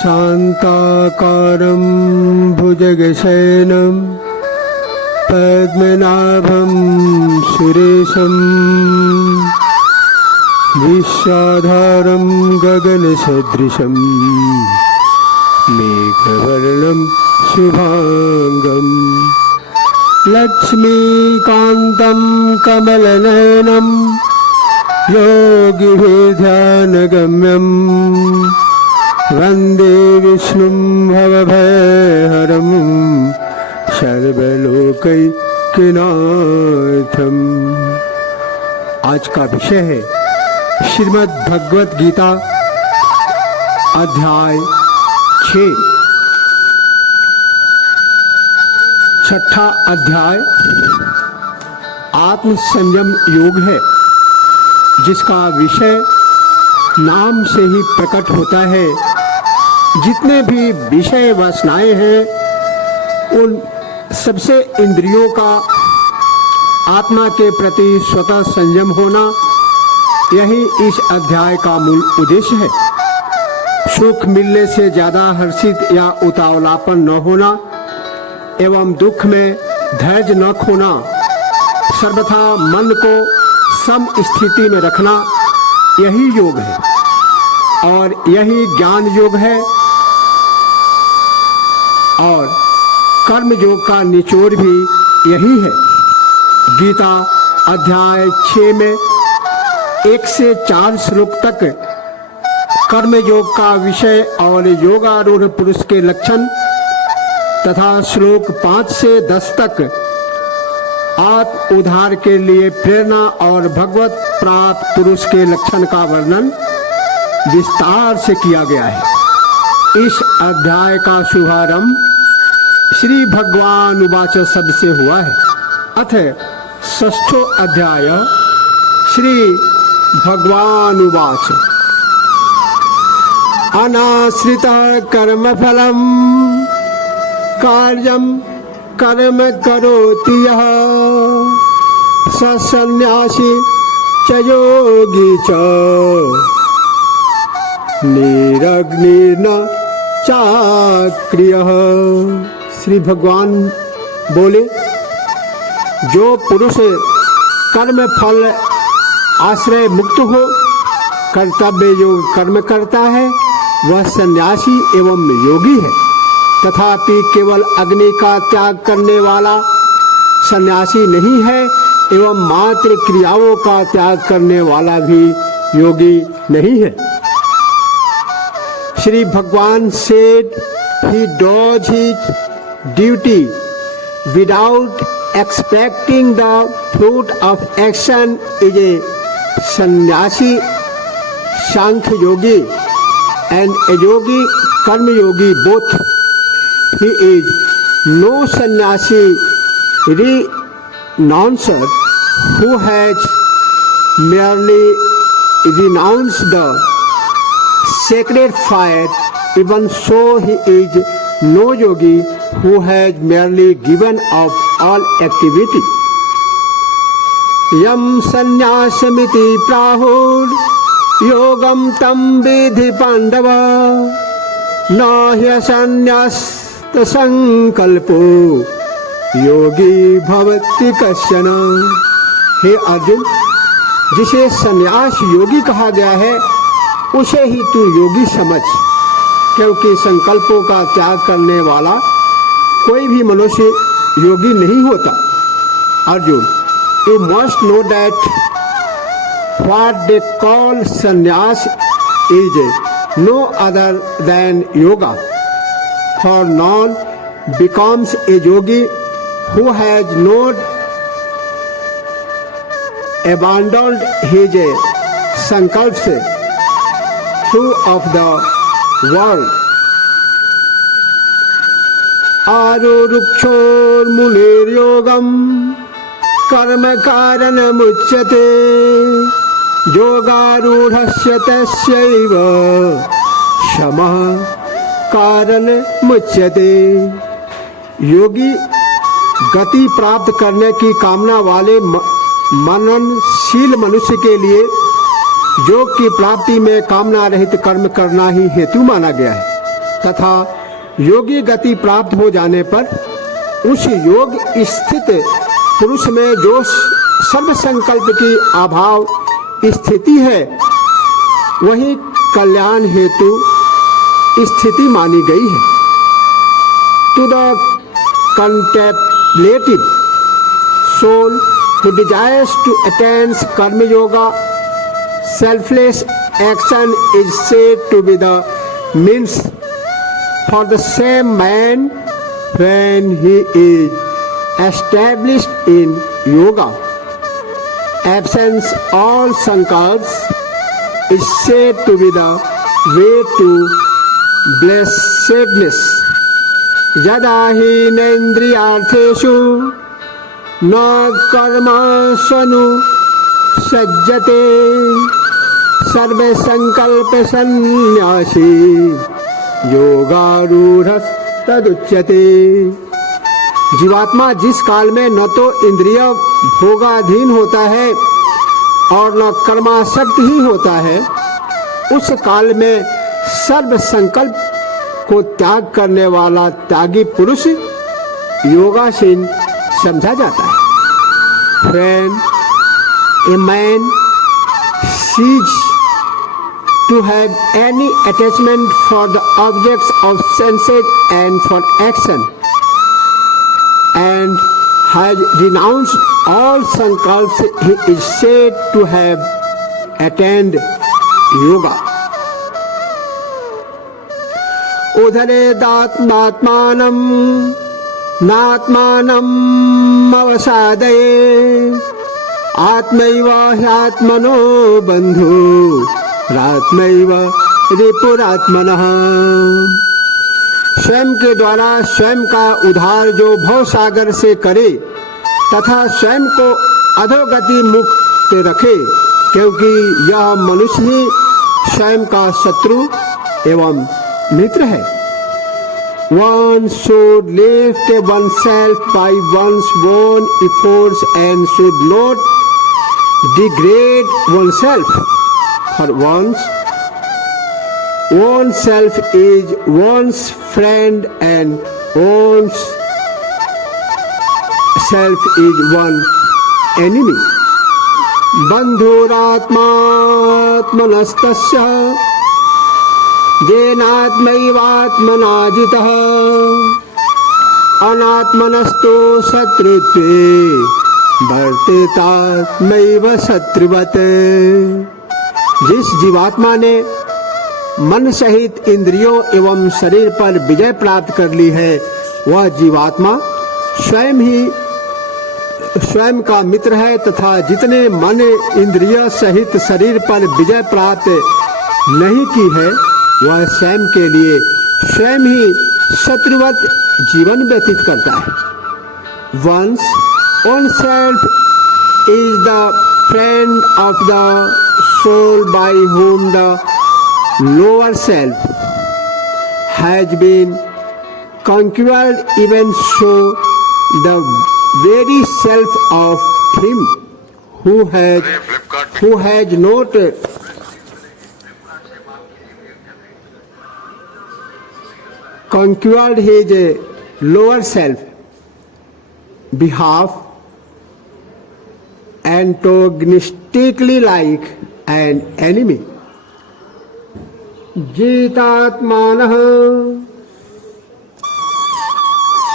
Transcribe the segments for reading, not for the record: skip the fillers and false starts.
शान्ताकारं भुजगशयनं पद्मनाभं सुरेशं विश्वाधारं गगनसदृशं मेघवर्णं शुभांगं लक्ष्मीकान्तं कमलनयनं योगिभिर्ध्यानगम्यं वन्दे विष्णुं भवभयहरं सर्वलोकैकनाथम्। आज का विषय है श्रीमद् भगवत गीता अध्याय 6, छठा अध्याय आत्म संयम योग है, जिसका विषय नाम से ही प्रकट होता है। जितने भी विषय वासनाएं हैं उन सबसे इंद्रियों का आत्मा के प्रति स्वतः संयम होना, यही इस अध्याय का मूल उद्देश्य है। सुख मिलने से ज्यादा हर्षित या उतावलापन न होना एवं दुख में धैर्य न खोना, सर्वथा मन को सम स्थिति में रखना, यही योग है और यही ज्ञान योग है। और कर्म योग का निचोड़ भी यही है। गीता अध्याय 6 में 1 से 4 श्लोक तक कर्म योग का विषय और योगारूढ़ पुरुष के लक्षण तथा श्लोक 5 से 10 तक आत्म उद्धार के लिए प्रेरणा और भगवत प्राप्त पुरुष के लक्षण का वर्णन विस्तार से किया गया है। इस अध्याय का शुभारंभ श्री भगवान उवाच शब्द से हुआ है। अथ षष्ठो अध्याय श्री भगवान उवाच अनाश्रित कर्मफलम कार्यम कर्म करोति यः स सन्यासी च योगी च निरग्निर्न चाक्रियः। श्री भगवान बोले, जो पुरुष कर्म फल आश्रय मुक्त हो कर्तव्य योग कर्म करता है वह सन्यासी एवं योगी है। तथापि केवल अग्नि का त्याग करने वाला सन्यासी नहीं है एवं मात्र क्रियाओं का त्याग करने वाला भी योगी नहीं है। श्री भगवान said he does his duty without expecting the fruit of action is a sannyasi Sankhya Yogi and a yogi karma yogi both. He is no sannyasi renouncer who has merely renounced the sacred fire, even so he is no yogi who has merely given up all activity. Yam sannyasmiti prahur yogam tam vidhi pandava na ह्यसन्न्यस्त संकल्पो योगी भवति कश्चन। हे अर्जुन, जिसे सन्यास योगी कहा गया है उसे ही तू योगी समझ, क्योंकि संकल्पों का त्याग करने वाला कोई भी मनुष्य योगी नहीं होता। Arjun, you must know that what they call sannyas is no other than yoga. For none becomes a yogi who has not abandoned his sankalps through of the world. आरुरुक्षोर्मुनेर्योगं कर्म कारणमुच्यते योगारूढ़स्य तस्यैव शमः कारणमुच्यते। योगी गति प्राप्त करने की कामना वाले मननशील मनुष्य के लिए योग की प्राप्ति में कामना रहित कर्म करना ही हेतु माना गया है तथा योगी गति प्राप्त हो जाने पर उस योग स्थित पुरुष में जो सर्व संकल्प की अभाव स्थिति है वही कल्याण हेतु स्थिति मानी गई है। To the contemplative soul who desires to attain karma yoga, selfless action is said to be the means for the same man when he is established in yoga. Absence all sankalps is said to be the way to blessedness. यदा हीनेन्द्रियार्थेषु न कर्मस्वनु सज्जते सर्वे संकल्प सन्यासी योगारूढ़स्तदुच्यते। जीवात्मा जिस काल में न तो इंद्रिय भोगाधीन होता है और न कर्मासक्त ही होता है उस काल में सर्व संकल्प को त्याग करने वाला त्यागी पुरुष योगासीन समझा जाता है। When a man ceases to have any attachment for the objects of senses and for action and has renounced all sankalps, he is said to have attained yoga. उद्धरेदात्मात्मानं नात्मानम् अवसादये आत्मैव ह्यात्मनो बन्धुरात्मैव रिपुरात्मनः। स्वयं के द्वारा स्वयं का उद्धार जो भव सागर से करे तथा स्वयं को अधोगति मुक्त रखे क्योंकि यह मनुष्य ही स्वयं का शत्रु एवं मित्र है। One should lift oneself by one's own efforts and should not degrade oneself, for oneself is one's friend and one's self is one enemy. बन्धुरात्मात्मनस्तस्य येनात्मैवात्मना जितः अनात्मनस्तु शत्रुत्वे वर्तेतात्मैव शत्रुवत्। जिस जीवात्मा ने मन सहित इंद्रियों एवं शरीर पर विजय प्राप्त कर ली है वह जीवात्मा स्वयं का मित्र है तथा जितने मन इंद्रिय सहित शरीर पर विजय प्राप्त नहीं की है वह स्वयं के लिए स्वयं ही शत्रुवत जीवन व्यतीत करता है। One's own self is the friend of the soul by whom the lower self has been conquered, even so the very self of him who has not conquered his lower self behalf antagonistically like an enemy. जीतात्मानः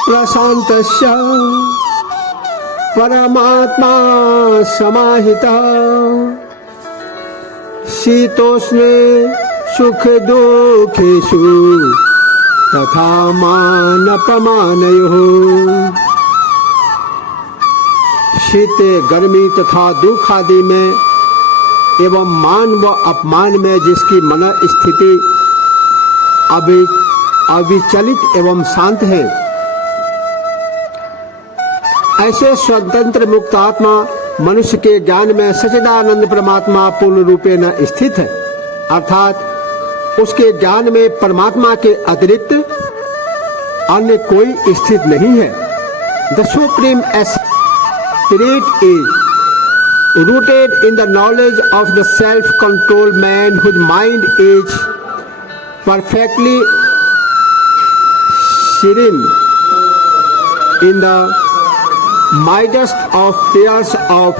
प्रशान्तस्य परमात्मा समाहितः शीतोष्णे सुख दुखेषु तथा मानपमानयोः। शीत गर्मी तथा दुख आदि में एवं मान व अपमान में जिसकी मन स्थिति अविचलित एवं शांत है ऐसे स्वतंत्र मुक्त आत्मा मनुष्य के ज्ञान में सच्चिदानंद परमात्मा पूर्ण रूपे न स्थित है अर्थात उसके ज्ञान में परमात्मा के अतिरिक्त अन्य कोई स्थित नहीं है। The supreme spirit is rooted in the knowledge of the self-controlled man whose mind is perfectly serene in the midst of pairs of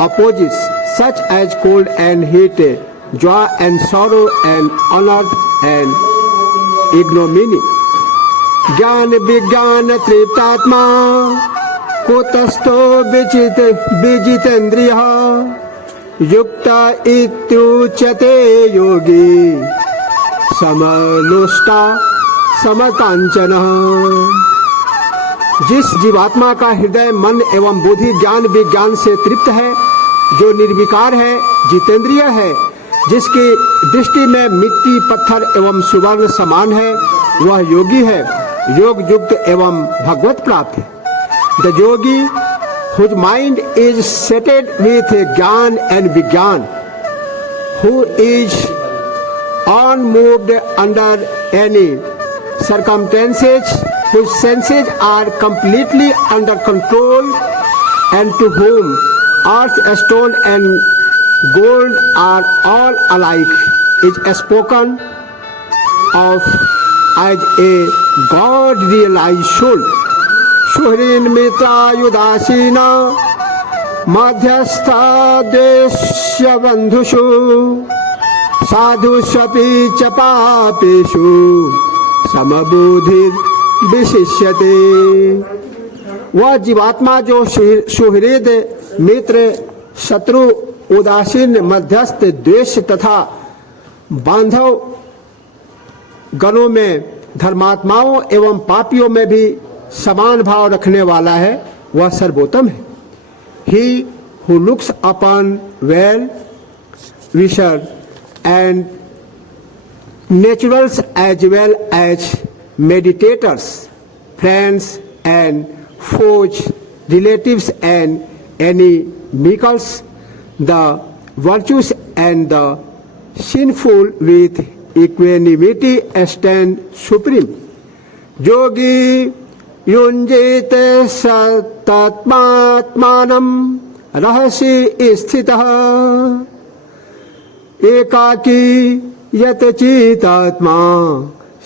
opposites such as cold and heat, joy and sorrow, and honor and ignominy. ज्ञान विज्ञान तृप्तात्मा कुतस्थो विजितेन्द्रियः युक्त इत्युच्यते योगी समलोष्टा समकांचनः। जिस जीवात्मा का हृदय मन एवं बुद्धि ज्ञान विज्ञान से तृप्त है, जो निर्विकार है, जितेंद्रिय है, जिसकी दृष्टि में मिट्टी पत्थर एवं सुवर्ण समान है, वह योगी है, योग युक्त एवं भगवत प्राप्त है। The Yogi whose mind is settled with ज्ञान and विज्ञान, who is unmoved under any circumstances, whose senses are completely under control, and to whom earth, stone and gold are all alike, is spoken of as a God realized soul. सुहृन् मित्रायुदासीना मध्यस्था देश्य बंधुषु साधुष्वपि च पापेषु समबुद्धिर् विशिष्यते। वह जीवात्मा जो सुहृद मित्र शत्रु उदासीन मध्यस्थ द्वेष तथा बांधव गणों में धर्मात्माओं एवं पापियों में भी समान भाव रखने वाला है, वह सर्वोत्तम है। He who looks upon well-wishers and naturals as well as meditators, friends and foes, relatives and enemies, the virtuous and the sinful with equanimity stand supreme. Yogi युञ्जीत सतत्मात्मानं रहसि स्थितः एकाकी यत चितात्मा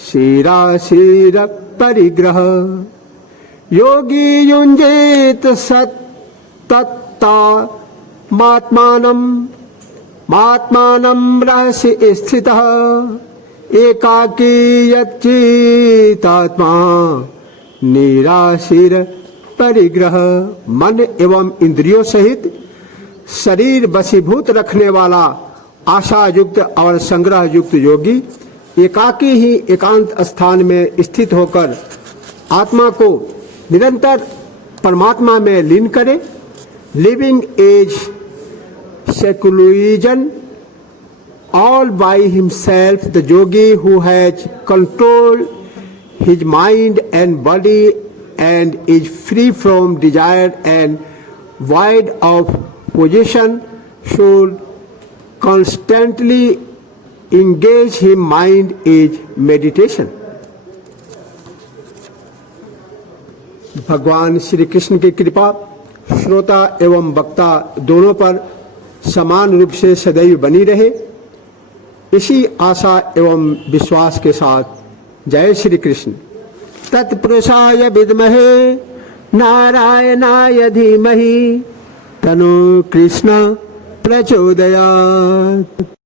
शिराशिर परिग्रह। योगी युञ्जीत सतत्मात्मानं रहसि स्थितः एकाकी यत चितात्मा निराशिर परिग्रह। मन एवं इंद्रियों सहित शरीर वशीभूत रखने वाला आशा युक्त और संग्रह युक्त योगी एकाकी ही एकांत स्थान में स्थित होकर आत्मा को निरंतर परमात्मा में लीन करे। Living as secularism all by himself, the yogi who has controlled his mind and body and is free from desire and void of possession should constantly engage his mind in meditation. भगवान श्री कृष्ण की कृपा श्रोता एवं वक्ता दोनों पर समान रूप से सदैव बनी रहे, इसी आशा एवं विश्वास के साथ जय श्री कृष्ण। तत्पुरुषाय विद्महे नारायणाय धीमहि तन्नो कृष्ण प्रचोदयात्।